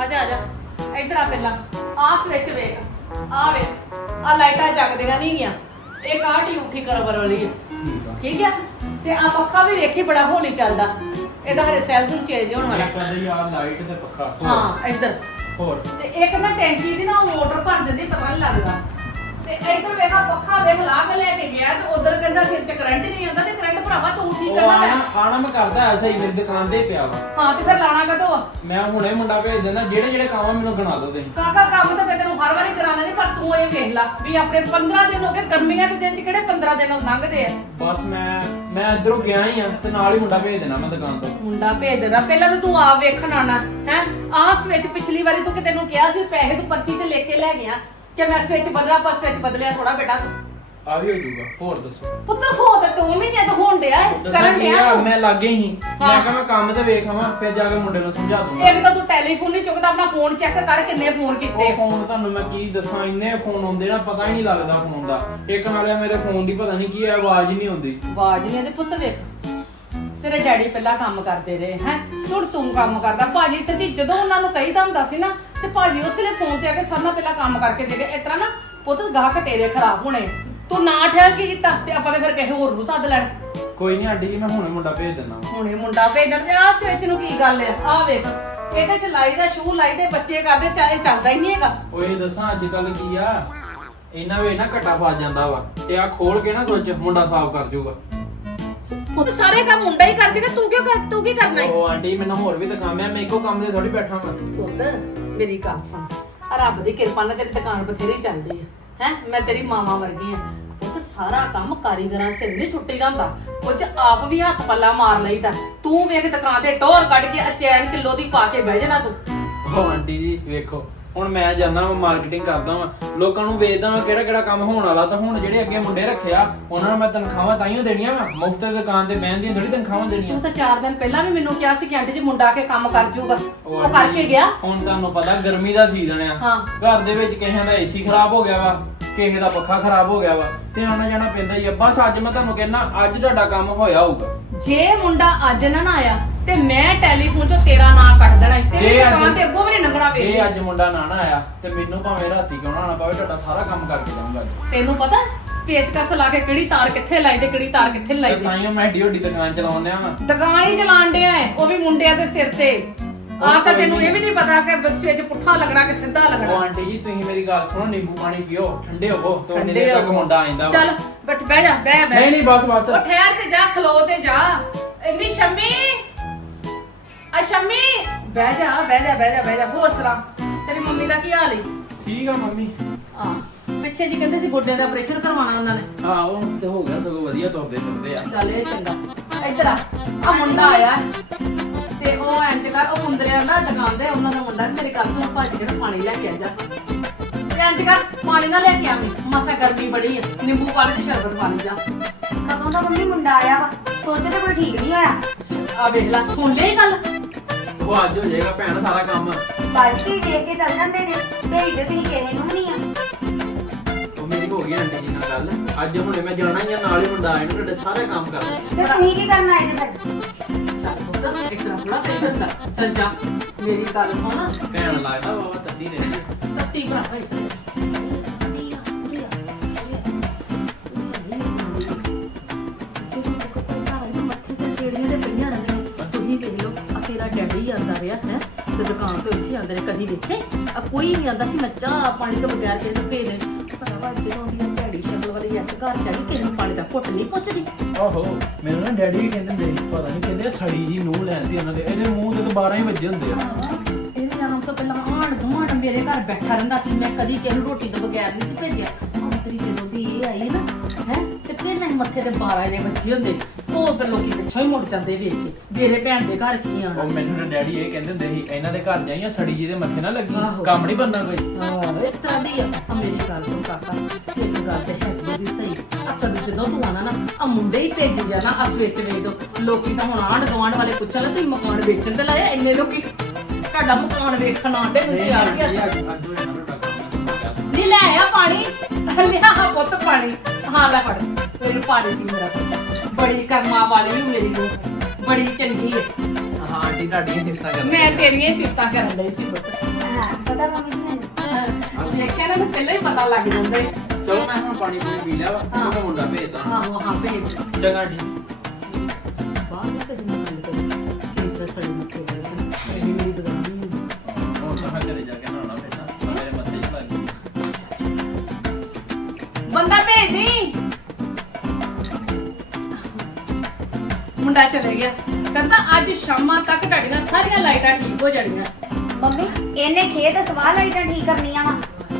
ਆ ਜਾ ਆ ਜਾ। ਇੱਧਰ ਆ ਪਹਿਲਾਂ। ਆ ਸਵਿਚ ਵੇਖ। ਆ ਵੇਖ। ਆ ਲਾਈਟਾਂ ਜਗਦੀਆਂ ਨਹੀਂ ਗੀਆਂ। ਇੱਕ ਆ ਟਿਊਬ ਠੀਕ ਕਰਵਰ ਵਾਲੀ। ਹੈ ਠੀਕ ਆ। ਠੀਕ ਤੇ ਆ ਪੱਖਾ ਵੀ ਵੇਖੀ ਬੜਾ ਹੌਲੀ ਚੱਲਦਾ। ਇਹਦਾ ਹਰੇ ਸੈਲਸ ਨੂੰ ਚੇਂਜ ਹੋਣ ਵਾਲਾ। ਮੈਂ ਕਹਿੰਦਾ ਯਾਰ ਲਾਈਟ ਤੇ ਪੱਖਾ। ਹੋਰ- ਹਾਂ ਇੱਧਰ। ਹੋਰ। ਤੇ ਇੱਕ ਨਾ ਟੈਂਕੀ ਦੀ ਨਾ ਉਹ ਮੋਟਰ ਭਰ ਜਾਂਦੀ ਪਤਾ ਨਹੀਂ ਲੱਗਦਾ। ਤੇ ਇੱਧਰ ਵੇਖਾ ਪੱਖਾ ਵੇਖ ਲਾ ਕੇ ਲੈ ਕੇ ਗਿਆ ਤੇ ਉਧਰ ਕਹਿੰਦਾ ਸਿਰ ਚ ਕਰੰਟ ਨਹੀਂ ਆਉਂਦਾ ਤੇ ਕਰੰਟ ਭਰਾਵਾ ਤੂੰ ਠੀਕ ਉਹ ਕਰਨਾ ਆਣਾ ਆਣਾ ਮੈਂ ਕਰਦਾ ਐਸਾ ਹੀ ਮੇਰੀ ਦੁਕਾਨ ਤੇ ਪਿਆ ਵਾ। ਹਾਂ ਤੇ ਫਿਰ ਲਾਣਾ ਕਦੋਂ ਆ? ਮੈਂ ਹੁਣੇ ਮੁੰਡਾ ਭੇਜ ਦਿੰਦਾ ਜਿਹੜੇ ਜਿਹੜੇ ਕੰਮ ਆ ਮੈਨੂੰ ਗਣਾ ਦਿਓ ਤੁਸੀਂ। ਕਾਕਾ ਕੰਮ ਤਾਂ ਮੈਂ ਤੈਨੂੰ ਹਰ ਵਾਰੀ ਕਰਾਣਾ ਨਹੀਂ ਪਰ ਤੂੰ ਇਹ ਵੇਖ ਲੈ ਵੀ ਆਪਣੇ 15 ਦਿਨ ਹੋ ਗਏ ਗਰਮੀਆਂ ਦੇ ਦਿਨ ਚ ਕਿਹੜੇ 15 ਦਿਨ ਲੰਘਦੇ ਆ? ਬਸ ਮੈਂ ਮੈਂ ਇਧਰੋਂ ਗਿਆ ਹੀ ਆ ਤੇ ਨਾਲ ਹੀ ਮੁੰਡਾ ਭੇਜ ਦੇਣਾ ਮੈਂ ਦੁਕਾਨ ਤੋਂ। ਮੁੰਡਾ ਭੇਜ ਦੇਣਾ ਪਹਿਲਾਂ ਤਾਂ ਤੂੰ ਆਪ ਵੇਖਣ ਆਣਾ ਹੈ? ਆਹ ਸਵਿਚ ਪਿਛਲੀ ਵਾਰੀ ਤੂੰ ਕਿ ਤੈਨੂੰ ਕਿਹਾ ਸੀ ਪੈਸੇ ਤੂੰ ਪਰਚੀ ਤੇ ਲੈ ਕੇ ਲੈ ਗਿਆ। ਕਿ ਮੈਂ ਸਵਿਚ ਬਦਲਾ ਪਰ ਸਵਿਚ ਬਦਲਿਆ ਥੋੜਾ ਬੇਟਾ ਤੂੰ। ਆ ਵੀ ਹੋ ਜਾਊਗਾ ਹੋਰ ਦੱਸੋ। ਪੁੱਤਰ ਹੋ ਤਾਂ ਤੂੰ ਵੀ ਜਦ ਹੋਣ ਡਿਆ ਹੈ, ਦੱਸਾਂ ਕਰਨ ਕੀ ਡਿਆ ਆ, ਤੂੰ। ਮੈਂ ਲੱਗੇ ਹੀ। ਹਾਂ। ਮੈਂ ਕਿਹਾ ਮੈਂ ਕੰਮ ਤੇ ਵੇਖਾਵਾਂ ਫਿਰ ਜਾ ਕੇ ਮੁੰਡੇ ਨੂੰ ਸਮਝਾ ਦੂੰਗਾ। ਇੱਕ ਤਾਂ ਤੂੰ ਟੈਲੀਫੋਨ ਨਹੀਂ ਚੁੱਕਦਾ ਆਪਣਾ ਫੋਨ ਚੈੱਕ ਕਰ ਕਿੰਨੇ ਫੋਨ ਕੀਤੇ। ਉਹ ਫੋਨ ਤੁਹਾਨੂੰ ਮੈਂ ਕੀ ਦੱਸਾਂ ਇੰਨੇ ਫੋਨ ਆਉਂਦੇ ਨਾ ਪਤਾ ਹੀ ਨਹੀਂ ਲੱਗਦਾ ਫੋਨ ਦਾ। ਇੱਕ ਨਾਲੇ ਮੇਰੇ ਫੋਨ ਦੀ ਪਤਾ ਨਹੀਂ ਕੀ ਹੈ ਆਵਾਜ਼ ਹੀ ਨਹੀਂ ਆਉਂਦੀ। ਆਵਾਜ਼ ਨਹੀਂ ਇਹਦੇ ਪੁੱਤ ਵੇਖ। ਤੇਰੇ ਡੈਡੀ ਪਹਿਲਾਂ ਕੰਮ ਕਰਦੇ ਰਹੇ ਹੈ? ਹੁਣ ਤੂੰ ਕੰਮ ਕਰਦਾ। ਭਾਜੀ ਸੱਚੀ ਜਦੋਂ ਉਹਨਾਂ ਨੂੰ ਕਹੀਦਾ ਹੁੰਦਾ ਸੀ ਨਾ ਤੇ ਭਾਜੀ ਉਸਲੇ ਫੋਨ ਤੇ ਆ ਕੇ ਨਾਲ ਪਹਿਲਾਂ ਕੰਮ ਕਰਕੇ ਦੇ ਗਏ। ਇਸ ਤਰ੍ਹਾਂ ਨਾ ਪੁੱਤ ਗਾਹਕ ਤੇਰੇ ਖਰਾਬ ਹੋਣੇ। ਤੂੰ ਨਾ ਠਹਿਰ ਕੀ ਕੀਤਾ ਤੇ ਆਪਾਂ ਨੇ ਫਿਰ ਕਿਸੇ ਹੋਰ ਨੂੰ ਸੱਦ ਲੈਣ। ਕੋਈ ਨਹੀਂ ਆਂਟੀ ਜੀ ਮੈਂ ਹੁਣੇ ਮੁੰਡਾ ਭੇਜ ਦਿੰਦਾ ਹੁਣੇ ਮੁੰਡਾ ਭੇਜਣ ਤੇ ਆਹ ਸਵਿਚ ਨੂੰ ਕੀ ਗੱਲ ਆ? ਆਹ ਵੇਖ ਇਹਦੇ ਚ ਲਾਈ ਦਾ ਸ਼ੂ ਲਾਈ ਦੇ ਬੱਚੇ ਕਰਦੇ ਚਾਹੇ ਚੱਲਦਾ ਹੀ ਨਹੀਂ ਹੈਗਾ। ਇਹ ਦੱਸਾਂ ਅੱਜ ਕੱਲ ਕੀ ਆ? ਇਹਨਾਂ ਵੇ ਨਾ ਘਟਾ ਫਸ ਜਾਂਦਾ ਵਾ ਤੇ ਆ ਖੋਲ ਕੇ ਨਾ ਸੋਚ ਮੁੰਡਾ ਸਾਫ਼ ਕਰ ਜਾਊਗਾ ਪੁੱਤ ਸਾਰੇ ਕੰਮ ਮੁੰਡਾ ਹੀ ਕਰ ਜੇਗਾ ਤੂੰ ਕਿਉਂ ਕਰ ਤੂੰ ਕੀ ਕਰਨਾ ਹੈ? ਉਹ ਆਂਟੀ ਮੈਨੂੰ ਹੋਰ ਵੀ ਤਾਂ ਕੰਮ ਆ ਮੈਂ ਇੱਕੋ ਕੰਮ ਤੇ ਥੋੜੀ ਬੈਠਾ ਹਾਂ ਪੁੱਤ ਮੇਰੀ ਗੱਲ ਸੁਣ। ਆ ਰੱਬ ਦੀ ਕਿਰਪਾ ਨਾਲ ਤੇਰੀ ਦੁਕਾਨ ਬਥੇਰੀ ਚੱਲਦੀ ਹੈ ਹੈ? ਮੈਂ ਤੇਰੀ ਮਾਮਾ ਵਰਗੀ ਆ। ਪੁੱਤ ਸਾਰਾ ਕੰਮ ਕਾਰੀਗਰਾਂ ਸਿਰ ਨਹੀਂ ਸੁੱਟੀ ਜਾਂਦਾ। ਕੁਝ ਆਪ ਵੀ ਹੱਥ ਪੱਲਾ ਮਾਰ ਲਈਦਾ। ਤੂੰ ਵੇਖ ਦੁਕਾਨ ਤੇ ਟੋਰ ਕੱਢ ਕੇ ਅਚੈਨ ਕਿਲੋ ਦੀ ਪਾ ਕੇ ਬਹਿ ਜਾਣਾ ਤੂੰ। ਉਹ ਆਂਟੀ ਜੀ ਵੇਖੋ ਹੁਣ ਮੈਂ ਜਾਂਦਾ ਵਾਂ ਮਾਰਕੀਟਿੰਗ ਕਰਦਾ ਵਾਂ। ਲੋਕਾਂ ਨੂੰ ਵੇਚਦਾ ਵਾਂ ਕਿਹੜਾ ਕਿਹੜਾ ਕੰਮ ਹੋਣ ਵਾਲਾ ਤਾਂ ਹੁਣ ਜਿਹੜੇ ਅੱਗੇ ਮੁੰਡੇ ਰੱਖਿਆ ਉਹਨਾਂ ਨੂੰ ਮੈਂ ਤਨਖਾਹਾਂ ਤਾਈਓ ਦੇਣੀਆਂ ਵਾ। ਮੁਫਤ ਦੀ ਦੁਕਾਨ ਤੇ ਬਹਿਣ ਦੀਆਂ ਥੋੜੀ ਤਨਖਾਹਾਂ ਦੇਣੀਆਂ। ਤੂੰ ਤਾਂ 4 ਦਿਨ ਪਹਿਲਾਂ ਵੀ ਮੈਨੂੰ ਕਿਹਾ ਸੀ ਕਿ ਆਂਟੀ ਜੀ ਮੁੰਡਾ ਕੇ ਕੰਮ ਕਰ ਜਾਊਗਾ ਉਹ ਕਰਕੇ ਗਿਆ। ਹੁਣ ਤੁਹਾਨੂੰ ਪਤਾ ਗਰਮੀ ਦਾ ਸੀਜ਼ਨ ਆ। ਹਾਂ। ਘਰ ਦੇ ਵਿੱਚ ਕਿਸੇ ਦਾ ਏਸੀ ਖਰਾਬ ਹੋ ਗਿਆ ਵਾ। ਕਿਸੇ ਦਾ ਪੱਖਾ ਖਰਾਬ ਹੋ ਗਿਆ ਵਾ ਤੇ ਆਣਾ ਜਾਣਾ ਪੈਂਦਾ ਹੀ ਆ। ਬਸ ਅੱਜ ਮੈਂ ਤੁਹਾਨੂੰ ਕਹਿੰਦਾ ਅੱਜ ਤੁਹਾਡਾ ਕੰਮ ਹੋਇਆ ਹੋਊਗਾ। ਜੇ ਮੁੰਡਾ ਅੱਜ ਨਾ ਨਾ ਆਇਆ ਤੇ ਮੈਂ ਟੈਲੀਫੋਨ 'ਚੋਂ ਤੇਰਾ ਨਾਂ ਕੱਢ ਦੇਣਾ। ਤੇਰੀ ਜੇ ਅੱਜ- ਦੁਕਾਨ ਤੇ ਅੱਗੋਂ ਵੀ ਨੀ ਲੰਘਣਾ ਇਹ ਅੱਜ ਮੁੰਡਾ ਨਾ ਨਾ ਆਇਆ ਤੇ ਮੈਨੂੰ ਭਾਵੇਂ ਰਾਤੀ ਕਿਉਂ ਨਾ ਆਉਣਾ ਪਵੇ ਤੁਹਾਡਾ ਸਾਰਾ ਕੰਮ ਕਰਕੇ ਜਾਊਂਗਾ ਤੈਨੂੰ ਪਤਾ ਪੇਚਕਸ ਲਾ ਕੇ ਕਿਹੜੀ ਤਾਰ ਕਿੱਥੇ ਲਾਈ ਤੇ ਕਿਹੜੀ ਤਾਰ ਕਿੱਥੇ ਲਾਈ। ਤੇ ਤਾਈਓ ਮੈਂ ਏਡੀ ਵੱਡੀ ਦੁਕਾਨ ਚਲਾਉਂਦਿਆ ਵਾ। ਦੁਕਾਨ ਹੀ ਚਲਾਣ ਡਿਆ ਹੈ ਉਹ ਵੀ ਮੁੰਡਿਆਂ ਦੇ ਸਿਰ ਤੇ। ਆਪ ਤਾਂ ਤੈਨੂੰ ਇਹ ਵੀ ਨਹੀਂ ਪਤਾ ਕਿ ਬੱਸੇ 'ਚ ਪੁੱਠਾ ਲੱਗਣਾ ਕਿ ਸਿੱਧਾ ਉਹ ਲੱਗਣਾ ਆਂਟੀ ਜੀ ਤੁਸੀਂ ਮੇਰੀ ਗੱਲ ਸੁਣੋ ਨਿੰਬੂ ਪਾਣੀ ਪੀਓ ਠੰਡੇ ਹੋਵੋ ਤੁਹਾਡੇ ਠੰਡੇ ਤੱਕ ਹੋਵੋ। ਮੁੰਡਾ ਆਇੰਦਾ ਵਾ। ਚੱਲ ਬੈਠ ਬਹਿ ਜਾ ਬਹਿ ਬਹਿ। ਨਹੀਂ ਨਹੀਂ ਬਸ ਬਸ। ਉਹ ਠਹਿਰ ਤੇ ਜਾ ਖਲੋ ਤੇ ਜਾ। ਇੰਨੀ ਸ਼ੰਮੀ। ਆ ਸ਼ੰਮੀ। ਬਹਿ ਜਾ ਬਹਿ ਜਾ ਬਹਿ ਜਾ ਬਹਿ ਜਾ ਹੋਰ ਸੁਣਾ। ਤੇਰੀ ਮੰਮੀ ਦਾ ਕੀ ਹਾਲ ਹੈ ਠੀਕ ਆ ਮੰਮੀ। ਆ ਪਿੱਛੇ ਜੀ ਕਹਿੰਦੇ ਸੀ ਗੋਡਿਆਂ ਦਾ ਆਪਰੇਸ਼ਨ ਕਰਵਾਉਣਾ ਉਹਨਾਂ ਨੇ। ਹਾਂ ਉਹ ਤੇ ਹੋ ਗਿਆ ਸਗੋਂ ਵਧੀਆ ਤੁਰਦੇ ਤੁਰਦੇ ਆ। ਚੱਲ ਇਹ ਚੰਗਾ। ਇੱਧਰ ਆ। ਆ ਮੁੰਡਾ ਆਇਆ। ਤੇ ਉਹ ਇੰਜ ਕਰ ਉਹ ਮੁੰਦਰਿਆਂ ਦਾ ਦੁਕਾਨ ਦੇ ਉਹਨਾਂ ਦਾ ਮੁੰਡਾ ਮੇਰੇ ਘਰ ਤੋਂ ਭੱਜ ਕੇ ਨਾ ਪਾਣੀ ਲੈ ਕੇ ਆ ਜਾ। ਤੇ ਇੰਜ ਕਰ ਪਾਣੀ ਨਾ ਲੈ ਕੇ ਆਵੀਂ ਮਸਾ ਗਰਮੀ ਬੜੀ ਹੈ ਨਿੰਬੂ ਪਾਣੀ ਤੇ ਸ਼ਰਬਤ ਪਾ ਲਈ ਜਾ। ਕਦੋਂ ਦਾ ਮੰਮੀ ਮੁੰਡਾ ਆਇਆ ਵਾ? ਸੋਚਦੇ ਕੋਈ ਠੀਕ ਨਹੀਂ ਹੋਇਆ। ਆ ਵੇਖ ਲੈ ਸੁਣ ਲਈ ਗੱਲ? ਉਹ ਅੱਜ ਹੋ ਜਾਏਗਾ ਭੈਣ ਸਾਰਾ ਕੰਮ। ਬਾਲਟੀ ਦੇ ਕੇ ਚੱਲ ਜਾਂਦੇ ਨੇ ਭੇਜਦੇ ਤੁਸੀਂ ਕਿਸੇ ਨੂੰ ਵੀ ਨਹੀਂ ਆ। ਉਹ ਮੇਰੀ ਹੋ ਗਈ ਆਂਟੀ ਜੀ ਨਾਲ ਗੱਲ। ਅੱਜ ਹੁਣੇ ਮੈਂ ਜਾਣਾ ਹੀ ਆ ਨਾਲ ਹੀ ਮੁੰਡਾ ਆਇਆ ਨੂੰ ਤੁਹਾਡੇ ਸਾਰੇ ਕੰਮ ਕਰਨੇ। ਤੇ ਤੁਸੀਂ ਕੀ ਕਰਨ ਆਏ ਜੇ ਫਿਰ ਚੱਲ ਪੁੱਤ ਇੱਕ ਨਾ ਥੋੜਾ ਕਰੀ ਦਿੰਦਾ ਚੱਲ ਜਾ ਮੇਰੀ ਗੱਲ ਸੁਣ ਭੈਣ ਲੱਗਦਾ ਬਾਬਾ ਤੱਦੀ ਰਹਿੰਦੀ ਤੱਤੀ ਭਰਾ ਭਾਈ ਡੈਡੀ ਆਂਦਾ ਰਿਹਾ ਹੈ ਤੇ ਦੁਕਾਨ ਤੋਂ ਇੱਥੇ ਆਂਦੇ ਨੇ ਕਦੀ ਦੇਖੇ ਆ ਕੋਈ ਨਹੀਂ ਆਂਦਾ ਸੀ ਨੱਚਾ ਪਾਣੀ ਤੋਂ ਬਗੈਰ ਕਿਸੇ ਨੂੰ ਭੇਜ ਦੇ ਭਰਾਵਾ ਜਦੋਂ ਦੀਆਂ ਭੈੜੀ ਘਰ ਚ ਕਿਸੇ ਨੂੰ ਪਾਣੀ ਦਾ ਘੁੱਟ ਨਹੀਂ ਪੁੱਛਦੀ? ਓਹੋ ਮੈਨੂੰ ਨਾ ਡੈਡੀ ਵੀ ਕਹਿੰਦੇ ਹੁੰਦੇ ਸੀ ਪਤਾ ਨਹੀਂ ਕਹਿੰਦੇ ਆ ਸੜੀ ਜੀ ਨੂੰਹ ਲੈਂਦੀ ਉਹਨਾਂ ਦੇ। ਇਹਦੇ ਮੂੰਹ ਤੇ ਤਾਂ 12 ਹੀ ਵੱਜੇ ਹੁੰਦੇ ਆ। ਇਹਦੇ ਨਾਲੋਂ ਤੋਂ ਪਹਿਲਾਂ ਆਣ ਗੁਆਂਢ ਮੇਰੇ ਘਰ ਬੈਠਾ ਰਹਿੰਦਾ ਸੀ ਮੈਂ ਕਦੀ ਕਿਸੇ ਨੂੰ ਰੋਟੀ ਤੋਂ ਬਗੈਰ ਨਹੀਂ ਸੀ ਭੇਜਿਆ। ਅੰਤਰੀ ਜਦੋਂ ਦੀ ਇਹ ਆਈ ਨਾ ਹੈ? ਤੇ ਫਿਰ ਨਾ ਮੱਥੇ ਤੇ 12 ਦੇ ਬੱਚੇ ਹੁੰਦੇ। ਉਹ ਤਾਂ ਲੋਕੀ ਪਿੱਛੋਂ ਹੀ ਮੁੜ ਜਾਂਦੇ ਵੇਖ ਕੇ। ਮੇਰੇ ਭੈਣ ਦੇ ਘਰ ਕੀ ਆਣਾ। ਉਹ ਮੈਨੂੰ ਨਾ ਡੈਡੀ ਇਹ ਕਹਿੰਦੇ ਹੁੰਦੇ ਸੀ ਇਹਨਾਂ ਦੇ ਘਰ ਜਾਈਆਂ ਸੜੀ ਜੀ ਦੇ ਮੱਥੇ ਨਾ ਲੱਗੀ। ਆਹੋ। ਕੰਮ ਨਹੀਂ ਬੰਦਾ ਕੋਈ। ਆਹ ਇੱਕ ਤਰ੍ਹਾਂ ਦੀ ਆ। ਆ ਮੇਰੀ ਗੱਲ ਸੁਣ ਕਾਕਾ ਇੱਕ ਗੱਲ ਤੇ ਹੈ ਦੀ ਸਹੀ। ਆ ਕਦੋਂ ਜਦੋਂ ਤੂੰ ਆਣਾ ਨਾ ਆ ਮੁੰਡੇ ਹੀ ਭੇਜੀ ਜਾਣਾ ਆ ਸਵੇਚ ਵੇਚ ਦੋ ਲੋਕੀ ਤਾਂ ਹੁਣ ਆਂਢ ਗੁਆਂਢ ਵਾਲੇ ਪੁੱਛਣ ਲੈ ਤੁਸੀਂ ਮਕਾਨ ਵੇਚਣ ਤੇ ਲਾਇਆ? ਇੰਨੇ ਲੋਕੀ ਤੁਹਾਡਾ ਮਕਾਨ ਵੇਖਣ ਆਂਡੇ ਨੂੰ ਨਹੀਂ ਤਿਆਰ ਆਂਟੀ, ਗਿਆ ਅੱਜ ਹੋਇਆ ਨਾ ਤੁਹਾਡਾ ਕੰਮ ਮੈਂ ਤੁਹਾਨੂੰ ਕਿਹਾ। ਨੀ ਲੈ ਆ ਪਾਣੀ। ਲਿਆ ਪੁੱਤ ਪਾਣੀ। ਹਾਂ ਲੈ ਫੜ। ਮੈਨੂੰ ਪਾਣੀ ਪੀ ਮੇਰਾ ਪੁੱਤ ਬੜੀ ਕਰਮਾ ਵਾਲੀ ਵੀ ਮੇਰੀ ਨੂੰ ਬੜੀ ਚੰਗੀ ਹੈ ਹਾਂ ਆਂਟੀ ਤੁਹਾਡੀਆਂ ਸਿਫਤਾਂ ਕਰਦੇ ਮੈਂ ਤੇਰੀਆਂ ਹੀ ਸਿਫਤਾਂ ਕਰਨ ਲਈ ਸੀ ਪੁੱਤ। ਹਾਂ ਪਤਾ ਮੰਮੀ ਜੀ ਮੈਨੂੰ। ਹਾਂ, ਦੇਖਿਆ ਨਾ ਮੈਨੂੰ ਪਹਿਲਾਂ ਹੀ ਪਤਾ ਲੱਗ ਜਾਂਦਾ ਹੈ। ਚਲੋ ਮੈਂ ਹੁਣ ਪਾਣੀ ਪੂਣੀ ਪੀ ਲਿਆ ਵਾ। ਹਾਂ। ਮੈਂ ਮੁੰਡਾ ਭੇਜਦਾ। ਆਹੋ ਹਾਂ ਭੇਜ ਚੰਗਾ ਆਂਟੀ। ਬਾਹਰ ਨਾ ਕਿਸੇ ਨੂੰ ਗੱਲ ਕਰੀ ਕੀ ਤਰ੍ਹਾਂ ਸੜੀ ਮੁੱਕੇ ਗਏ ਸੀ ਮੇਰੀ ਬਦਨਾਮੀ ਮੁੰਡਾ ਚਲੇ ਗਿਆ। ਕਹਿੰਦਾ ਅੱਜ ਸ਼ਾਮਾਂ ਤੱਕ ਤੁਹਾਡੀਆਂ ਸਾਰੀਆਂ ਲਾਈਟਾਂ ਠੀਕ ਹੋ ਜਾਣੀਆਂ ਮੰਮੀ ਇਹਨੇ ਖੇਤ ਸਵਾਹ ਲਾਈਟਾਂ ਠੀਕ ਕਰਨੀਆਂ ਵਾ।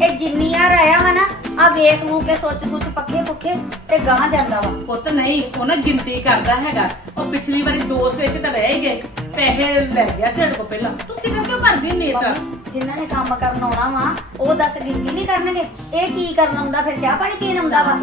ਇਹ ਜਿੰਨੀਆਂ ਰਾਇਆ ਵਾ ਨਾ ਆ ਵੇਖ ਮੂ ਕੇ ਸੋਚ ਸੋਚ ਪੱਖੇ ਪੁੱਖੇ ਤੇ ਗਾਂ ਜਾਂਦਾ ਵਾ। ਪੁੱਤ ਨਹੀਂ ਉਹ ਨਾ ਗਿਣਤੀ ਕਰਦਾ ਹੈਗਾ। ਉਹ ਪਿਛਲੀ ਵਾਰੀ ਦੋ ਸੌ ਵਿੱਚ ਤਾਂ ਰਹਿ ਗਏ। ਪੈਸੇ ਲੈ ਗਿਆ ਸਾਡੇ ਕੋਲ ਪਹਿਲਾਂ। ਤੂੰ ਫਿਕਰ ਕਿਉਂ ਕਰਦੀ ਨਹੀਂ ਤਾਂ? ਮੰਮੀ, ਜਿਨ੍ਹਾਂ ਨੇ ਕੰਮ ਕਰਨ ਆਉਣਾ ਵਾ ਉਹ ਦੱਸ ਗਿਣਤੀ ਨਹੀਂ ਕਰਨਗੇ। ਇਹ ਕੀ ਕਰਨ ਆਉਂਦਾ ਫਿਰ ਚਾਹ ਪਾਣੀ ਪੀਣ ਆਉਂਦਾ ਵਾ?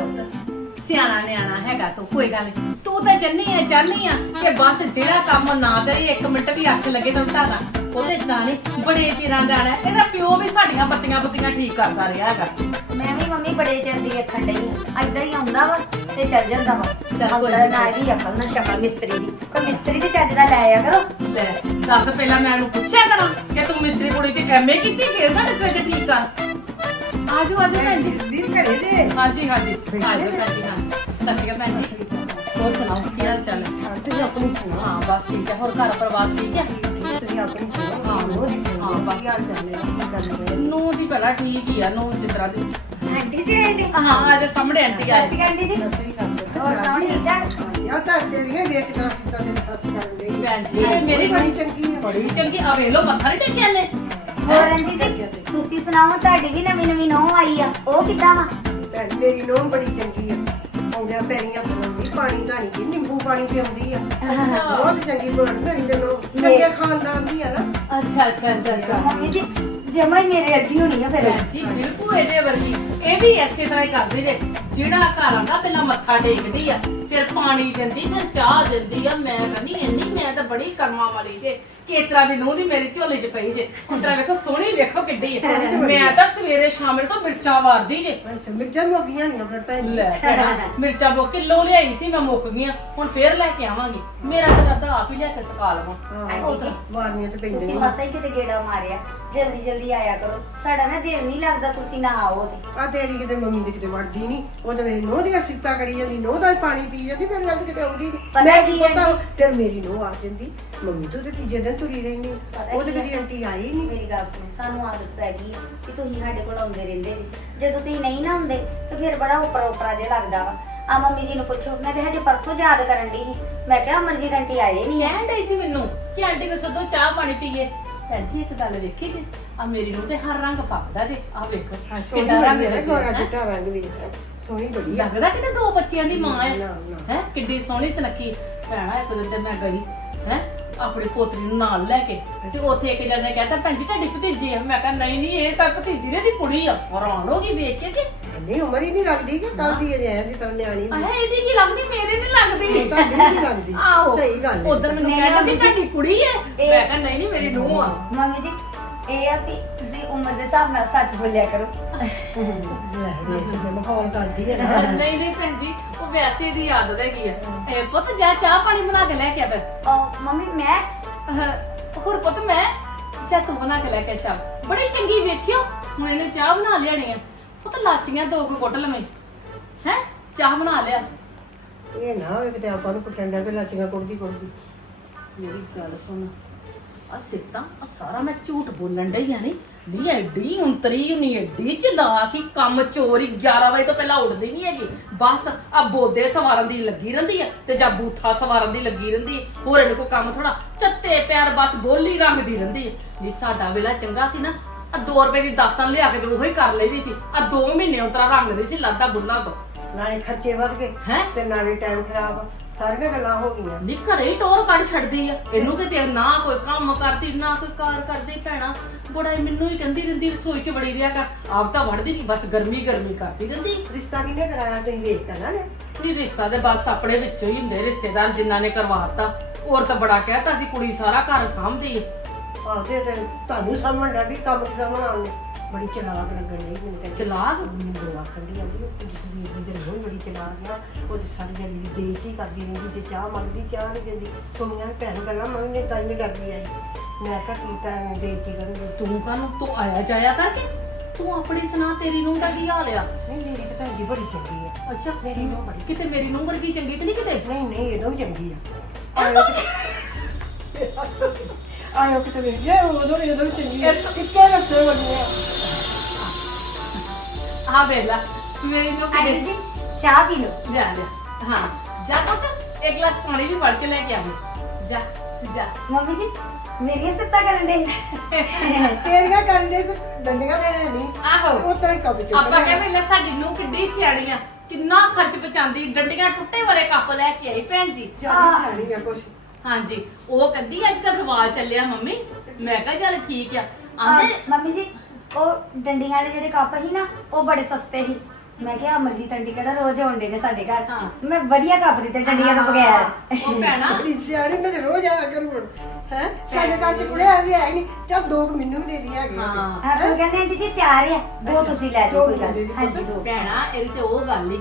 ਸਿਆਣਾ ਨਿਆਣਾ ਹੈਗਾ ਤੂੰ ਕੋਈ ਗੱਲ ਨਹੀਂ ਤੂੰ ਤਾਂ ਜੰਨੀ ਐ ਚਾਹਨੀ ਆ ਕਿ ਬਸ ਜਿਹੜਾ ਕੰਮ ਨਾ ਕਰੀ ਇੱਕ ਮਿੰਟ ਵੀ ਅੱਖ ਲੱਗੇ ਤਾਂ ਉਤਾਰਾ ਉਹਦੇ ਦਾਣੇ ਬੜੇ ਚਿਰਾਂ ਦਾ ਆਣਾ ਇਹਦਾ ਪਿਓ ਵੀ ਸਾਡੀਆਂ ਬੱਤੀਆਂ ਬੱਤੀਆਂ ਠੀਕ ਕਰਦਾ ਰਿਹਾ ਹੈਗਾ। ਮੈਂ ਵੀ ਮੰਮੀ ਬੜੇ ਚਿਰ ਦੀ ਅੱਖਣ ਡਈ ਆ। ਏਦਾਂ ਹੀ ਆਉਂਦਾ ਵਾ ਤੇ ਚੱਲ ਜਾਂਦਾ ਵਾ। ਚੱਲ ਕੋਈ ਅੰਦਰ ਨਾ ਇਹਦੀ ਅਕਲ ਨਾ ਸ਼ਕਲ ਮਿਸਤਰੀ ਦੀ। ਕੋਈ ਮਿਸਤਰੀ ਦੀ ਚੱਜ ਦਾ ਲੈ ਆਇਆ ਕਰੋ। ਲੈ ਦੱਸ ਪਹਿਲਾਂ ਮੈਂ ਉਹਨੂੰ ਪੁੱਛਿਆ ਕਰਾਂ ਕਿ ਤੂੰ ਮਿਸਤਰੀ ਕੁੜੀ ਚ ਐਮਏ ਕੀਤੀ ਫੇਰ ਸਾਡੇ ਸਵੇਜ ਠੀਕ ਕਰ। ਆਜੋ ਆਜੋ ਭੈਣ ਜੀ। ਵੀਰ ਘਰੇ ਦੇ ਹਾਂਜੀ ਹਾਂਜੀ। ਆਜੋ ਜੀ। ਹਾਂ। ਸਤਿ ਸ਼੍ਰੀ ਅਕਾਲ ਭੈਣ ਜੀ। ਹੋਰ ਸੁਣਾਓ ਕੀ ਹਾਲ ਚਾਲ? ਹੈ ਤੁਸੀਂ ਆਪਣੀ ਸੁਣੋ ਹਾਂ ਬਸ ਠੀਕ ਹੈ। ਹੋਰ ਘਰ ਪਰਿਵਾਰ ਠੀਕ ਹੈ? ਤੁਸੀਂ ਆਪਣੀ ਸੁਣੋ ਹਾਂ, ਉਹ ਦੀ ਸੁਣੋ ਹਾਂ, ਬਸ। ਹਾਲ ਚਾਲ ਹੈ ਕੀ ਕਰ ਰਹੇ ਨੂੰ ਦੀ ਪਹਿਲਾਂ ਠੀਕ ਹੀ ਆ। ਨੂੰ ਚਿਤਰਾ ਦੀ ਆਂਟੀ ਜੀ ਨੇ ਹਾਂ ਅੱਜ ਸਾਹਮਣੇ ਆਂਟੀ ਆਏ ਸਤਿ ਸ਼੍ਰੀ ਅਕਾਲ ਆਂਟੀ ਜੀ ਨਸਰੀ ਕਰਦੇ ਹੋਰ ਸੁਣਾਓ ਠੀਕ ਠਾਕ? ਯਾ ਤਾਂ ਤੇਰੀਆਂ ਵੇਖ ਕੇ ਅਸੀਂ ਤਾਂ ਸਾਥ ਕਰਨ ਦੇ ਭੈਣ ਜੀ ਮੇਰੀ ਬੜੀ ਚੰਗੀ ਹੈ ਬੜੀ। ਚੰਗੀ ਆ। ਵੇਖ ਲੋ ਮੱਥਾ ਨਹੀਂ ਟੇਕਿਆ ਨੇ ਹੋਰ ਆਂਟੀ ਜੀ? ਤੁਸੀਂ ਸੁਣਾਓ ਤੁਹਾਡੀ ਵੀ ਨਵੀਂ ਨਵੀਂ ਨੌਂ ਆਈ ਆ। ਉਹ ਕਿੱਦਾਂ ਵਾ? ਭੈਣ ਮੇਰੀ ਨੋਹ ਬੜੀ ਚੰਗੀ ਹੈ ਆਉਂਦਿਆਂ ਪੈਰੀਆਂ ਪਲਾਉਂਦੀ ਪਾਣੀ ਧਾਣੀ ਦੀ ਨਿੰਬੂ ਪਾਣੀ ਪਿਆਉਂਦੀ ਆ। ਬਹੁਤ ਚੰਗੀ ਬਣ ਮੇਰੀ ਤੇ ਨੋਹ। ਚੰਗੇ ਖਾਨਦਾਨ ਦੀ ਆ ਨਾ। ਅੱਛਾ ਅੱਛਾ ਅੱਛਾ ਅੱਛਾ। ਮੰਮੀ ਜੀ ਜਮਾ ਹੀ ਮੇਰੇ ਅੱਗੀ ਹੋਣੀ ਆ ਫਿਰ। ਭੈਣ ਜੀ ਬਿਲਕੁਲ ਇਹਦੇ ਵਰਗੀ। ਇਹ ਵੀ ਐਸੇ ਤਰ੍ਹਾਂ ਹੀ ਕਰਦੀ ਜੇ। ਜਿਹੜਾ ਘਰ ਆਂਦਾ ਪਹਿਲਾਂ ਮੱਥਾ ਟੇਕਦੀ ਆ। ਫਿਰ ਪਾਣੀ ਦਿੰਦੀ ਫਿਰ ਚਾਹ ਦਿੰਦੀ ਆ। ਮੈਂ ਕਹਿੰਦੀ ਇੰਨੀ ਮੈਂ ਤਾਂ ਬੜੀ ਕਰਮਾਂ ਵਾਲੀ ਜੇ। ਕੇਤਰਾ ਦੀ ਨੂੰਹ ਦੀ ਮੇਰੀ ਝੋਲੀ 'ਚ ਪਈ ਜੇ। ਉਤਰਾ ਵੇਖੋ ਸੋਹਣੀ ਵੇਖੋ ਕਿੱਡੀ ਆ। ਮੈਂ ਤਾਂ ਸਵੇਰੇ ਸ਼ਾਮੇ ਤੋਂ ਮਿਰਚਾਂ ਵਾਰਦੀ ਜੇ। ਅੱਛਾ ਹੋ ਗਈਆਂ ਨਹੀਂ ਫਿਰ ਭੈਣ ਲੈ ਭੈਣਾ, ਮਿਰਚਾਂ ਬੋ ਕਿਲੋ ਲਿਆਈ ਸੀ ਮੈਂ ਮੁੱਕ ਗਈਆਂ। ਹੁਣ ਫੇਰ ਲੈ ਕੇ ਆਵਾਂਗੀ। ਮੇਰਾ ਤਾਂ ਰੱਦਾ ਆਪ ਹੀ ਲੈ ਕੇ ਸਕਾ ਲਵਾਂ। ਜੀ ਮਾਰਨੀਆਂ ਤੇ ਤੁਸੀਂ ਪੈਂਦੀਆਂ ਮਸਾ ਹੀ ਕਿਤੇ ਗੇੜਾ ਮਾਰਿਆ। ਜਲਦੀ ਜਲਦੀ ਆਇਆ ਕਰੋ। ਸਾਡਾ ਨਾ ਦਿਲ ਨਹੀਂ ਲੱਗਦਾ ਤੁਸੀਂ ਨਾ ਆਓ ਤੇ। ਆ ਤੇਰੀ ਕਿਤੇ ਮੰਮੀ ਦੇ ਕਿਤੇ ਵੜਦੀ ਨਹੀਂ ਉਹ ਤੇ ਮੇਰੀ ਨੋਹ ਦੀਆਂ ਸਿੱਤਾਂ ਕਰੀ ਜਾਂਦੀ। ਨੋਹ ਦਾ ਹੀ ਪਾਣੀ ਪੀ ਜਾਂਦੀ ਫਿਰ ਮੈਂ ਕਿਤੇ ਆਉਂਦੀ ਨੀ। ਪਤਾ ਮੈਂ ਕੀ ਕੀ ਹੈ ਪਤਾ ਫਿਰ ਮੇਰੀ ਨੋਹ ਆ ਜਾਂਦੀ। ਮੰਮੀ ਤੂੰ ਤੇ ਤੀਜੇ ਦਿਨ ਤੁਰੀ ਰਹਿੰਦੀ। ਪਤਾ ਉਹਦੇ ਕੀ ਹੈ? ਕਦੀ ਆਂਟੀ? ਆਈ ਨਹੀਂ ਮੇਰੀ ਗੱਲ ਸੁਣੋ ਸਾਨੂੰ ਆਦਤ ਪੈ ਗਈ ਹੈ ਕਿ ਤੁਸੀਂ ਸਾਡੇ ਕੋਲ ਆਉਂਦੇ ਰਹਿੰਦੇ ਜੀ। ਜਦੋਂ ਤੁਸੀਂ ਨਹੀਂ ਨਾ ਹੁੰਦੇ ਤਾਂ ਫਿਰ ਬੜਾ ਉੱਪਰ ਉੱਪਰਾ ਜਿਹਾ ਲੱਗਦਾ ਵਾ। ਆ ਮੰਮੀ ਜੀ ਨੂੰ ਪੁੱਛੋ ਮੈਂ ਤੇ ਹਜੇ ਪਰਸੋਂ ਯਾਦ ਕਰਨ ਦੀ ਸੀ। ਮੈਂ ਕਿਹਾ ਅਮਰਜੀਤ ਆਂਟੀ ਆਏ ਨਹੀਂ ਕਹਿਣ ਡਈ ਸੀ ਮੈਨੂੰ ਕਿ ਆਂਟੀ ਨੂੰ ਸੱਦੋ ਚਾਹ ਪਾਣੀ ਪੀਏ। ਭੈਣ ਜੀ ਇੱਕ ਗੱਲ ਵੇਖੀ ਜੀ? ਆ ਮੇਰੀ ਨੂੰ ਤੇ ਹਰ ਰੰਗ ਫੱਕਦਾ ਜੀ। ਆ ਵੇਖੋ ਕਿੰਨਾ ਰੰਗ ਹੈ ਗੋਰਾ? ਚਿੱਟਾ ਰੰਗ ਵੀ ਸੋਹਣੀ ਬੜੀ ਆ। ਲੱਗਦਾ ਕਿਤੇ ਦੋ ਬੱਚਿਆਂ ਦੀ ਮਾਂ ਹੈ ਨਾ, ਨਾ। ਹੈ? ਕਿੱਡੀ ਸੋਹਣੀ ਸੁਨੱਖੀ। ਭੈਣਾ ਇੱਕ ਦਿਨ ਤੇ ਮੈਂ ਗਈ। ਹੈ? ਆਪਣੀ ਪੋਤਰੀ ਨੂੰ ਨਾਲ ਲੈ ਕੇ ਤੇ ਉੱਥੇ ਇੱਕ ਜਣੇ ਕਹਿੰਦਾ ਭੈਣ ਜੀ ਤੁਹਾਡੀ ਭਤੀਜੀ ਹੈ ਮੈਂ ਕਿਹਾ ਨਹੀਂ ਨਹੀਂ ਇਹ ਤਾਂ ਭਤੀਜੀ ਨੇ ਦੀ ਕੁੜੀ ਆ। ਹੈਰਾਨ ਹੋ ਗਈ ਵੇਖ ਕੇ ਕਿ ਨਹੀਂ ਉਮਰ ਹੀ ਨਹੀਂ ਲੱਗਦੀ ਕਿ ਕੱਲ ਦੀ ਅਜੇ ਦੀ ਤਰ੍ਹਾਂ ਨਿਆਣੀ ਆਹ ਇਹਦੀ ਕੀ ਲੱਗਦੀ? ਮੇਰੇ ਨਹੀਂ ਲੱਗਦੀ। ਤੁਹਾਡੀ ਨਹੀਂ ਲੱਗਦੀ। ਆਹੋ ਸਹੀ ਗੱਲ ਹੈ। ਉਧਰ ਮੈਨੂੰ ਨਹੀਂ, ਕਹਿੰਦਾ ਸੀ ਮੰਮੀ ਜੀ, ਤੁਹਾਡੀ ਕੁੜੀ ਹੈ ਇਹ- ਮੈਂ ਕਿਹਾ ਨਹੀਂ ਨਹੀਂ ਮੇਰੀ ਨੂੰਹ ਆ। ਮੰਮੀ ਜੀ ਇਹ ਆ ਵੀ ਤੁਸੀਂ ਉਮਰ ਦੇ ਹਿਸਾਬ ਨਾਲ ਸੱਚ ਬੋਲਿਆ ਕਰੋ। ਮਾਹੌਲ ਕਰਦੀ ਹੈ ਨਾ ਨਹੀਂ ਨਹੀਂ ਭੈਣ ਜੀ ਉਹ ਵੈਸੇ ਦੀ ਆਦਤ ਹੈਗੀ ਆ। ਇਹ ਪੁੱਤ ਜਾ ਚਾਹ ਪਾਣੀ ਬਣਾ ਕੇ ਲੈ ਕੇ ਆ ਫਿਰ। ਉਹ ਮੰਮੀ ਮੈਂ? ਅਹ, ਹੋਰ ਪੁੱਤ ਮੈਂ? ਜਾ ਤੂੰ ਬਣਾ ਕੇ ਲੈ ਕੇ ਸ਼ਾਮ ਬੜੀ ਚੰਗੀ ਵੇਖਿਓ ਹੁਣ ਇਹਨੇ ਚਾਹ ਬਣਾ ਲਿਆਣੀ ਆ। ਪੁੱਤ ਲਾਚੀਆਂ ਦੋ ਕੁ ਕੁੱਟ ਲਵੇਂ। ਹੈ? ਚਾਹ ਬਣਾ ਲਿਆ। ਇਹ ਨਾ ਹੋਵੇ ਕਿਤੇ ਆਪਾਂ ਨੂੰ ਕੁੱਟਣ ਦੇ ਲਾਚੀਆਂ ਕੁੜਦੀ ਕੁੜਦੀ। ਮੇਰੀ ਗੱਲ ਸੁਣ। ਆ ਸਿੱਤਾ ਆ ਸਾਰਾ ਮੈਂ ਝੂਠ ਬੋਲਣ ਡਈ ਆ ਨਹੀਂ ਨਹੀਂ ਐਡੀ ਉਂਤਰੀ ਨਹੀਂ ਐਡੀ ਚਲਾਕ ਹੀ ਕੰਮ ਚੋਰੀ 11 ਵਜੇ ਤੋਂ ਪਹਿਲਾਂ ਉੱਠਦੀ ਨਹੀਂ ਹੈਗੀ। ਬਸ ਆ ਬੋਦੇ ਸਵਾਰਨ ਦੀ ਲੱਗੀ ਰਹਿੰਦੀ ਆ ਤੇ ਜਾਂ ਬੂਥਾ ਸਵਾਰਨ ਦੀ ਲੱਗੀ ਰਹਿੰਦੀ ਹੈ ਹੋਰ ਇਹਨੂੰ ਕੋਈ ਕੰਮ ਥੋੜਾ ਚੱਤੇ ਪੈਰ ਬਸ ਬੋਲੀ ਰੰਗਦੀ ਰਹਿੰਦੀ ਹੈ ਜੀ ਸਾਡਾ ਵੇਲਾ ਚੰਗਾ ਸੀ ਨਾ ਆ 2 ਰੁਪਏ ਦੀ ਦਾਤਾਂ ਲਿਆ ਕੇ ਤੇ ਉਹੀ ਕਰ ਲਈਦੀ ਸੀ। ਆ 2 ਮਹੀਨੇ ਉਤਰਾ ਰੰਗਦੀ ਸੀ ਲਾਦਾ ਬੁੱਲਾਂ ਤੋਂ। ਨਾਲੇ ਖਰਚੇ ਵੱਧ ਗਏ ਹੈਂ? ਤੇ ਨਾਲੇ ਟਾਈਮ ਖਰਾਬ ਸਾਰੀਆਂ ਗੱਲਾਂ ਹੋ ਗਈਆਂ। ਨੀ ਘਰੇ ਹੀ ਟੋਰ ਕੱਢ ਛੱਡਦੀ ਆ। ਇਹਨੂੰ ਕਿਤੇ ਨਾ ਕੋਈ ਕੰਮ ਕਰਦੀ ਨਾ ਕੋਈ ਕਾਰ ਕਰਦੀ ਭੈਣਾ। ਬੜਾ ਹੀ ਮੈਨੂੰ ਹੀ ਕਹਿੰਦੀ ਰਹਿੰਦੀ ਰਸੋਈ 'ਚ ਬੜੀ ਰਿਆ ਕਰ। ਆਪ ਤਾਂ ਵੜਦੀ ਨਹੀਂ ਬਸ ਗਰਮੀ ਗਰਮੀ ਕਰਦੀ ਰਹਿੰਦੀ। ਰਿਸ਼ਤਾ ਕਿਹਨੇ ਕਰਾਇਆ? ਤੁਸੀਂ ਵੇਖ ਕੇ ਨਾ ਨੀ ਰਿਸ਼ਤਾ ਦੇ ਬਸ ਆਪਣੇ ਵਿੱਚੋਂ ਹੀ ਹੁੰਦੇ ਰਿਸ਼ਤੇਦਾਰ ਜਿਨ੍ਹਾਂ ਨੇ ਕਰਵਾਤਾ। ਔਰ ਤਾਂ ਬੜਾ ਕਹਿਤਾ ਸੀ ਕੁੜੀ ਸਾਰਾ ਘਰ ਸਾਂਭਦੀ ਹੈ ਆਹਦੇ ਤੇ ਤੁਹਾਨੂੰ ਸਮਝਣਾ ਵੀ ਕੰਮ ਕਿਸ ਬਣਾਉਣੇ ਬੜੀ ਚਲਾਕ ਲੱਗਣ ਲਈ ਮੈਨੂੰ ਤੇ ਚਲਾਕ? ਮੈਨੂੰ ਦੁਆ ਕਰਦੀ ਆਂਦੀ ਉਹ ਜਸਵੀਰ ਦੀ ਜਨ ਹੋਈ ਬੜੀ ਚਲਾਕ ਆ ਉਹ ਤੇ ਸਾਰੀ ਜਨ ਦੀ ਬੇਇੱਜ਼ਤੀ ਕਰਦੀ ਰਹਿੰਦੀ ਤੇ ਚਾਹ ਮੰਗਦੀ ਚਾਹ ਨਹੀਂ ਦਿੰਦੀ। ਸੁਣੀਆਂ ਭੈਣ ਗੱਲਾਂ ਮੰਗਨੇ ਤਾਂ ਹੀ ਡਰਦੀ ਆਈ। ਮੈਂ ਕਿਹਾ ਕੀਤਾ ਬੇਇੱਜ਼ਤੀ ਕਰੂੰਗੀ ਤੂੰ ਕਾਹਨੂੰ ਤੂੰ ਆਇਆ ਜਾਇਆ ਕਰਕੇ? ਤੂੰ ਆਪਣੀ ਸੁਣਾ ਤੇਰੀ ਨੂੰ ਦਾ ਕੀ ਹਾਲ ਆ? ਨਹੀਂ ਮੇਰੀ ਤਾਂ ਭੈਣ ਜੀ ਬੜੀ ਚੰਗੀ ਆ। ਅੱਛਾ ਮੇਰੀ ਨੂੰਹ ਬੜੀ ਕਿਤੇ ਮੇਰੀ ਨੂੰ ਵਰਗੀ ਚੰਗੀ ਤੇ ਨਹੀਂ ਕਿਤੇ? ਨਹੀਂ ਨਹੀਂ ਇਹਦੋਂ ਵੀ ਚੰਗੀ ਆ। ਆਇਓ ਕਿਤੇ ਆਇਓ ਕਿਤੇ ਵੇਖ। ਜੇ ਉਦੋਂ ਇਹਦੋਂ ਵੀ ਚੰਗੀ ਆ। ਇੱਕੇ ਰਸੇ ਬਣੀ ਆ। ਆ ਵੇਲਾ ਮੇਰੀ ਨੂੰ ਆਂਟੀ ਕਿਤੇ ਜੀ ਚਾਹ ਪੀ ਲਓ। ਜਾ ਜਾ। ਹਾਂ ਜਾ ਪੁੱਤ ਇੱਕ ਗਲਾਸ ਪਾਣੀ ਵੀ ਫੜ ਕੇ ਲੈ ਕੇ ਆਵੇਂ। ਜਾ ਜਾ। ਮੰਮੀ ਜੀ ਮੇਰੀਆਂ ਸਿੱਤਾ ਕਰਨ ਦੇ। ਤੇਰੀਆਂ ਕਰਨ ਦੇ ਡੰਡੀਆਂ ਦੇ ਨਹੀਂ। ਆਹੋ। ਉਹ ਤਾਂ ਹੀ ਕੱਪ ਚੁੱਕ ਆਪਾਂ। ਕਹਿੰਦੇ ਲੈ ਸਾਡੀ ਨੂੰ ਕਿੱਡੀ ਸਿਆਣੀ ਆ। ਕਿੰਨਾ ਖਰਚ ਬਚਾਉਂਦੀ ਡੰਡੀਆਂ ਟੁੱਟੇ ਵਾਲੇ ਕੱਪ ਲੈ ਕੇ ਆਈ ਭੈਣ ਜੀ। ਜ਼ਿਆਦਾ ਸਿਆਣੀ ਆ ਕੁਛ। ਹਾਂਜੀ ਉਹ ਕਹਿੰਦੀ ਅੱਜ ਕੱਲ ਰਿਵਾਜ ਚੱਲਿਆ ਮੰਮੀ। ਮੈਂ ਕਿਹਾ ਚੱਲ ਠੀਕ ਆ। ਆਂਦੇ ਮੰਮੀ ਜੀ ਉਹ ਡੰਡੀਆਂ ਵਾਲੇ ਜਿਹੜੇ ਕੱਪ ਸੀ ਨਾ ਉਹ ਬੜੇ ਸਸਤੇ ਸੀ। ਮੈਂ ਕਿਹਾ ਅਮਰਜੀਤ ਆਂਟੀ ਕਿਹੜਾ ਰੋਜ਼ ਆਉਂਦੇ ਨੇ ਸਾਡੇ ਘਰ। ਹਾਂ। ਮੈਂ ਵਧੀਆ ਕੱਪ ਦਿੱਤੇ ਡੰਡੀਆਂ ਤੋਂ ਬਗੈਰ। ਉਹ ਭੈਣਾ। ਬੜੀ ਸਿਆਣੀ ਮੈਂ ਤੇ ਰੋਜ਼ ਆਇਆ ਕਰੂ ਹੁਣ। ਹੈ? ਸਾਡੇ ਘਰ ਤੇ ਕੁੜੇ ਆ ਵੀ ਹੈ ਨਹੀਂ ਚੱਲ ਦੋ ਕੁ ਮੈਨੂੰ ਵੀ ਦੇ ਦੀ ਹੈਗੇ। ਹਾਂ। ਹਾਂ ਫਿਰ ਕਹਿੰਦੇ ਆਂਟੀ ਜੀ ਚਾਰ ਆ। ਦੋ ਤੁਸੀਂ ਲੈ ਜਾਓ ਕੋਈ ਗੱਲ ਦਿਓ ਹਾਂਜੀ ਦੋ। ਭੈਣਾ ਇਹਦੀ ਤੇ ਉਹ ਗੱਲ ਈ।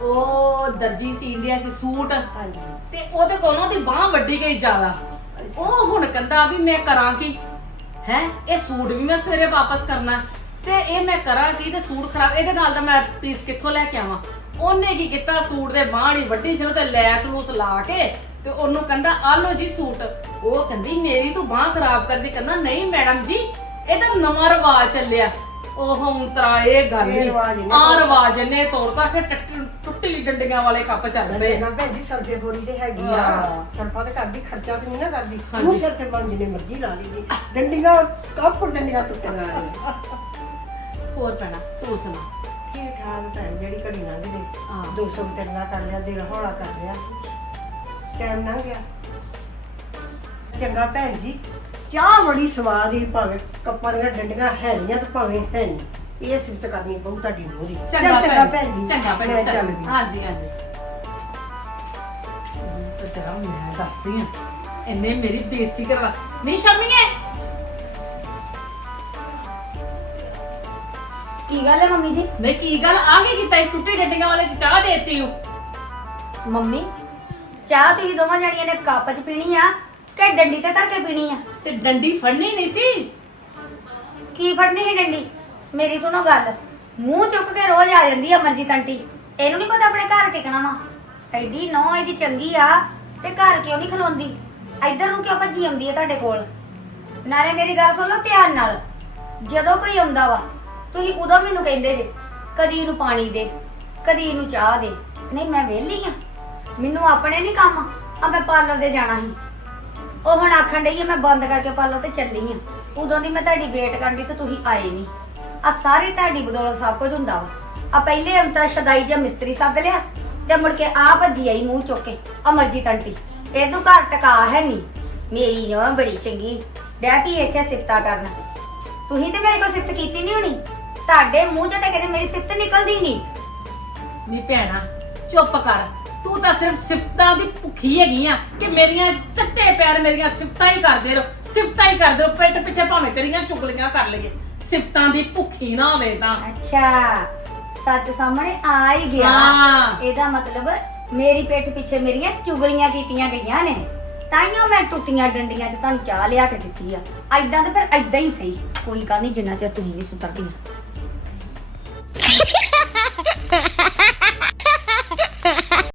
ਉਹ ਦਰਜੀ ਸੀ ਇੰਡੀਆ 'ਚ ਸੂਟ। ਹਾਂਜੀ। ਤੇ ਉਹਦੇ ਕੋਲੋਂ ਦੀ ਬਾਹ ਵੱਡੀ ਗਈ ਜ਼ਿਆਦਾ। ਉਹ ਹੁਣ ਕਹਿੰਦਾ ਵੀ ਮੈਂ ਕਰਾਂ ਕੀ? ਹੈ? ਇਹ ਸੂਟ ਵੀ ਮੈਂ ਸਵੇਰੇ ਵਾਪਸ ਕਰਨਾ। ਤੇ ਇਹ ਮੈਂ ਕਰਾਂ ਤੇ ਸੂਟ ਖਰਾਬ ਇਹਦੇ ਨਾਲ ਤਾਂ ਮੈਂ ਪੀਸ ਕਿੱਥੋਂ ਲੈ ਕੇ ਆਵਾਂ? ਉਹਨੇ ਕੀ ਕੀਤਾ? ਸੂਟ ਦੇ ਬਾਹ ਨਹੀਂ ਵੱਡੀ ਸੀ ਉਹ ਤੇ ਲੈਸ ਲੂਸ ਲਾ ਕੇ ਤੇ ਉਹਨੂੰ ਕਹਿੰਦਾ, ਆ ਲਓ ਜੀ ਸੂਟ। ਉਹ ਕਹਿੰਦੀ, ਮੇਰੀ ਤੂੰ ਬਾਹ ਖਰਾਬ ਕਰਦੀ। ਕਹਿੰਦਾ, ਨਹੀਂ ਮੈਡਮ ਜੀ ਇਹ ਤਾਂ ਨਵਾਂ ਰਿਵਾਜ ਚੱਲਿਆ। ਉਹ ਹੁਣ ਤਰਾ ਇਹ ਗੱਲ ਇਹ ਨੀ। ਰਿਵਾਜ ਨੇ ਤੋੜਤਾ ਫਿਰ ਟੱਟ- ਟੁੱਟੀ ਡੰਡੀਆਂ ਵਾਲੇ ਕੱਪ ਚੱਲ ਪਏ। ਨਾ ਭੈਣ ਜੀ ਸਰਫੇ ਬੋਰੀ ਤੇ ਹੈਗੀ ਆ। ਹਾਂ। ਸਰਫਾ ਤੇ ਕਰਦੀ ਖਰਚਾ ਤੇ ਨਹੀਂ ਨਾ ਕਰਦੀ। ਹਾਂਜੀ। ਉਹ ਸਿਰ ਤੇ ਬਣ ਜਿੰਨੇ ਮਰਜ਼ੀ ਲਾ ਲਈਦੀ ਡੰਡੀਆਂ ਕੱਪ ਡੰਡੀਆਂ ਟੁੱਟਣ ਵਾਲੀਆਂ ਹੋਰ ਪੈਣਾ ਤੂੰ ਸੁਣਾ। ਠੀਕ ਠਾਕ ਭੈਣ ਜਿਹੜੀ ਘੜੀ ਲੰਘ ਗਈ। ਹਾਂ। 200 ਤੇਰਨਾ ਕਰ ਲਿਆ ਦਿਲ ਹੌਲਾ ਕਰ ਲਿਆ। ਟਾਈਮ ਲੰਘ ਗਿਆ। ਚੰਗਾ ਭੈਣ ਜੀ। ਚਾਹ ਬੜੀ ਸਵਾਦ ਹੀ ਭਾਵੇਂ ਕੱਪਾਂ ਦੀਆਂ ਡੰਡੀਆਂ ਹੈ ਨਹੀਂ ਤੇ ਭਾਵੇਂ ਹੈ ਨਹੀਂ। ਇਹ ਸਿਫਤ ਕਰਨੀ ਬਹੁਤ ਤੁਹਾਡੀ ਨੂੰਹ ਦੀ। ਚੰਗਾ ਚੱਲ ਭੈਣ ਜੀ ਚੰਗਾ ਭੈਣ ਮੈਂ ਜੀ ਹਾਂਜੀ ਹਾਂਜੀ। ਤਾਂ ਜਰਾ ਮੈਂ ਦੱਸਦੀ ਆ ਇਹਨੇ ਮੇਰੀ ਬੇਇੱਜ਼ਤੀ ਕਰਵਾ। ਨਹੀਂ ਸ਼ਮੀਏ ਕੀ ਗੱਲ ਹੈ ਮੰਮੀ ਜੀ? ਨਹੀਂ ਕੀ ਗੱਲ? ਆ ਕੀ ਕੀਤਾ? ਇਹ ਟੁੱਟੀ ਡੰਡੀਆਂ ਵਾਲੇ ਚ ਚਾਹ ਦੇਤੀ ਹੂੰ ਮੰਮੀ ਚਾਹ ਤੁਸੀਂ ਦੋਵਾਂ ਜਣੀਆਂ ਨੇ ਕੱਪ 'ਚ ਪੀਣੀ ਆ ਕਿ ਡੰਡੀ ਤੇ ਧਰ ਕੇ ਪੀਣੀ ਆ? ਤੇ ਡੰਡੀ ਫੜਨੀ ਨਹੀਂ ਸੀ? ਕੀ ਫੜਨੀ ਹੈ ਡੰਡੀ? ਮੇਰੀ ਸੁਣੋ ਗੱਲ। ਮੂੰਹ ਚੁੱਕ ਕੇ ਰੋਜ਼ ਆ ਜਾਂਦੀ ਆ ਅਮਰਜੀਤ ਆਂਟੀ। ਇਹਨੂੰ ਨਹੀਂ ਪਤਾ ਆਪਣੇ ਘਰ ਟਿਕਣਾ ਵਾ। ਐਡੀ ਨੌ ਇਹਦੀ ਚੰਗੀ ਆ ਤੇ ਘਰ ਕਿਉਂ ਨਹੀਂ ਖਲੋਂਦੀ? ਇੱਧਰ ਨੂੰ ਕਿਉਂ ਭੱਜੀ ਆਉਂਦੀ ਆ ਤੁਹਾਡੇ ਕੋਲ? ਨਾਲੇ ਮੇਰੀ ਗੱਲ ਸੁਣ ਲਓ ਧਿਆਨ ਨਾਲ। ਜਦੋਂ ਕੋਈ ਆਉਂਦਾ ਵਾ, ਤੁਸੀਂ ਉਦੋਂ ਮੈਨੂੰ ਕਹਿੰਦੇ ਜੇ, ਕਦੀ ਇਹਨੂੰ ਪਾਣੀ ਦੇ, ਕਦੀ ਇਹਨੂੰ ਚਾਹ ਦੇ। ਨਹੀਂ, ਮੈਂ ਵਿਹਲੀ ਆ। ਮੈਨੂੰ ਆਪਣੇ ਨਹੀਂ ਕੰਮ ਆ। ਮੈਂ ਪਾਰਲਰ ਦੇ ਜਾਣਾ ਸੀ। ਉਹ ਹੁਣ ਆਖਣ ਡਈ ਆ, ਮੈਂ ਬੰਦ ਕਰਕੇ ਪਾਰਲਰ ਤੇ ਚੱਲੀ ਆ। ਉਦੋਂ ਦੀ ਮੈਂ ਤੁਹਾਡੀ ਵੇਟ ਕਰਨ ਤੇ ਤੁਸੀਂ ਆਏ ਨਹੀਂ ਆ ਸਾਰੀ ਤੁਹਾਡੀ ਬਦੌਲਤ ਸਭ ਕੁਝ ਹੁੰਦਾ ਵਾ। ਆ ਪਹਿਲੇ ਅੰਤਰਾ ਸ਼ਦਾਈ ਜਾਂ ਮਿਸਤਰੀ ਸੱਦ ਲਿਆ ਤੇ ਮੁੜ ਕੇ ਆ ਭੱਜੀ ਆਈ ਮੂੰਹ ਚੁੱਕ ਕੇ ਅਮਰਜੀਤ ਆਂਟੀ ਇਹਨੂੰ ਘਰ ਟਕਾ ਹੈ ਨਹੀਂ ਮੇਰੀ ਨਾ ਬੜੀ ਚੰਗੀ। ਡੈ ਪਈ ਇੱਥੇ ਸਿਫਤਾ ਕਰਨ। ਤੁਸੀਂ ਤੇ ਮੇਰੇ ਕੋਲ ਸਿਫਤ ਕੀਤੀ ਨਹੀਂ ਹੋਣੀ। ਤੁਹਾਡੇ ਮੂੰਹ ਚੋਂ ਤਾਂ ਕਦੇ ਮੇਰੀ ਸਿਫਤ ਨਿਕਲਦੀ ਨਹੀਂ ਨਹੀਂ ਭੈਣਾ, ਚੁੱਪ ਕਰ। ਤੂੰ ਤਾਂ ਸਿਰਫ ਸਿਫਤਾਂ ਦੀ ਭੁੱਖੀ ਹੈਗੀ ਆ ਕਿ ਮੇਰੀਆਂ ਚੱਟੇ ਪੈਰ ਮੇਰੀਆਂ ਸਿਫਤਾਂ ਹੀ ਕਰਦੇ ਰਹੋ ਸਿਫਤਾਂ ਹੀ ਕਰਦੇ ਰਹੋ ਪਿੱਠ ਪਿੱਛੇ ਭਾਵੇਂ ਤੇਰੀਆਂ ਚੁਗਲੀਆਂ ਕਰ ਲਈਏ। ਸਿਫਤਾਂ ਦੀ ਭੁੱਖੀ ਨਾ ਹੋਵੇ ਤਾਂ। ਅੱਛਾ ਸੱਚ ਸਾਹਮਣੇ ਆ ਹੀ ਗਿਆ। ਹਾਂ। ਇਹਦਾ ਮਤਲਬ ਮੇਰੀ ਪਿੱਠ ਪਿੱਛੇ ਮੇਰੀਆਂ ਚੁਗਲੀਆਂ ਕੀਤੀਆਂ ਗਈਆਂ ਨੇ। ਤਾਈਓ ਮੈਂ ਟੁੱਟੀਆਂ ਡੰਡੀਆਂ 'ਚ ਤੁਹਾਨੂੰ ਚਾਹ ਲਿਆ ਕੇ ਦਿੱਤੀ ਆ। ਐਦਾਂ ਤਾਂ ਫਿਰ ਐਦਾਂ ਹੀ ਸਹੀ। ਕੋਈ ਗੱਲ ਨਹੀਂ ਜਿੰਨਾ ਚਿਰ ਤੁਸੀਂ ਨਹੀਂ ਸੁਧਰਦੀਆਂ।